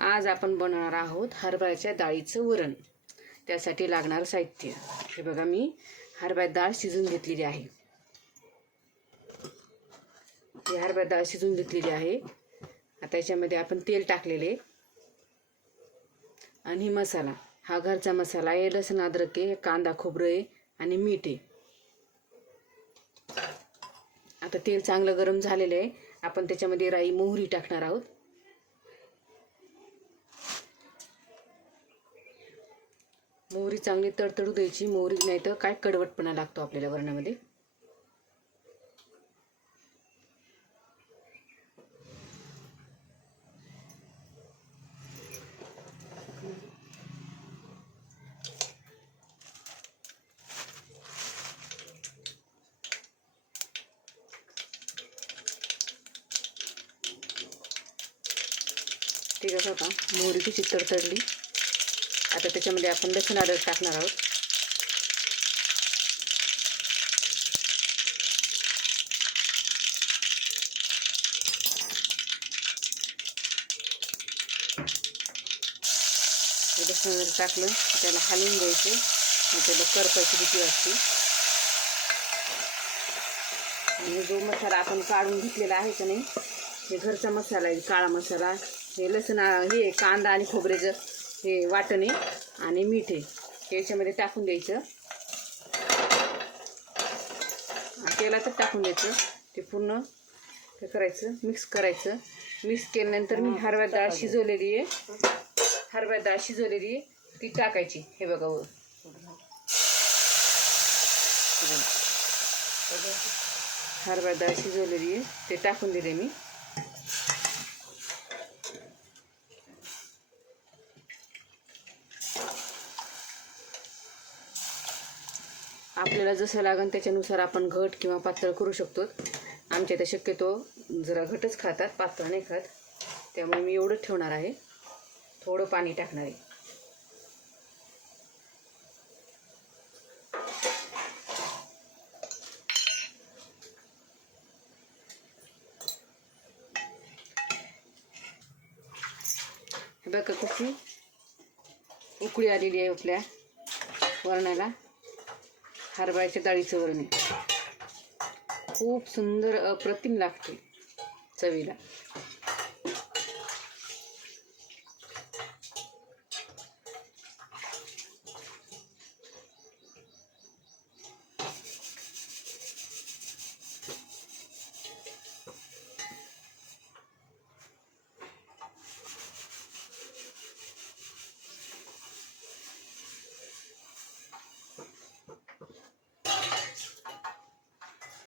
आज आपण बनवणार आहोत हरभऱ्याच्या डाळीचं वरण. त्यासाठी लागणारं साहित्य. हे बघा मी हरभरा डाळ शिजून घेतलेली आहे. ही हरभरा डाळ शिजून घेतलेली आहे. आता याच्यामध्ये आपण तेल टाकलेले आणि मसाला. हा घरचा मसाला आहे लसण अद्रक आहे कांदा खोबरं आहे आणि मीठ आहे. आता तेल चांगलं गरम झालेलं आहे. आपण त्याच्यामध्ये राई मोहरी टाकणार आहोत. मोहरी चांगली तडतडू द्यायची मोहरी नाही तर काय कडवटपणा लागतो आपल्याला वरणामध्ये? ठीक आहे बघा. मोहरी तिची तडतडली आता त्याच्यामध्ये आपण लसूण अद्रक टाकणार आहोत. लसूण टाकलं त्याला हलवून द्यायचं आणि त्याला करपायची भीती असते आणि जो मसाला आपण काढून घेतलेला आहे का नाही हे घरचा मसाला आहे काळा मसाला. हे लसूण हे कांदा आणि खोबरेचं हे वाटणे आणि मीठ हे याच्यामध्ये टाकून द्यायचं. तेलातच टाकून द्यायचं. ते पूर्ण हे करायचं मिक्स करायचं. मिक्स केल्यानंतर मी हरभरा डाळ शिजवलेली आहे. हरभरा डाळ शिजवलेली आहे. ती टाकायची हे बघा वर. हरभरा डाळ शिजवलेली आहे. ते टाकून दिले मी. आपल्याला जसं लागेल त्याच्यानुसार आपण घट किंवा पातळ करू शकतो. आमच्या इथं शक्यतो जरा घटच खातात पातळ नाही खात. त्यामुळे मी एवढं ठेवणार आहे. थोडं पाणी टाकणार आहे. बघा कशी उकळी आलेली आहे आपल्या वरणाला. हरभऱ्याच्या डाळीचं वरणी खूप सुंदर अप्रतिम लागते चवीला.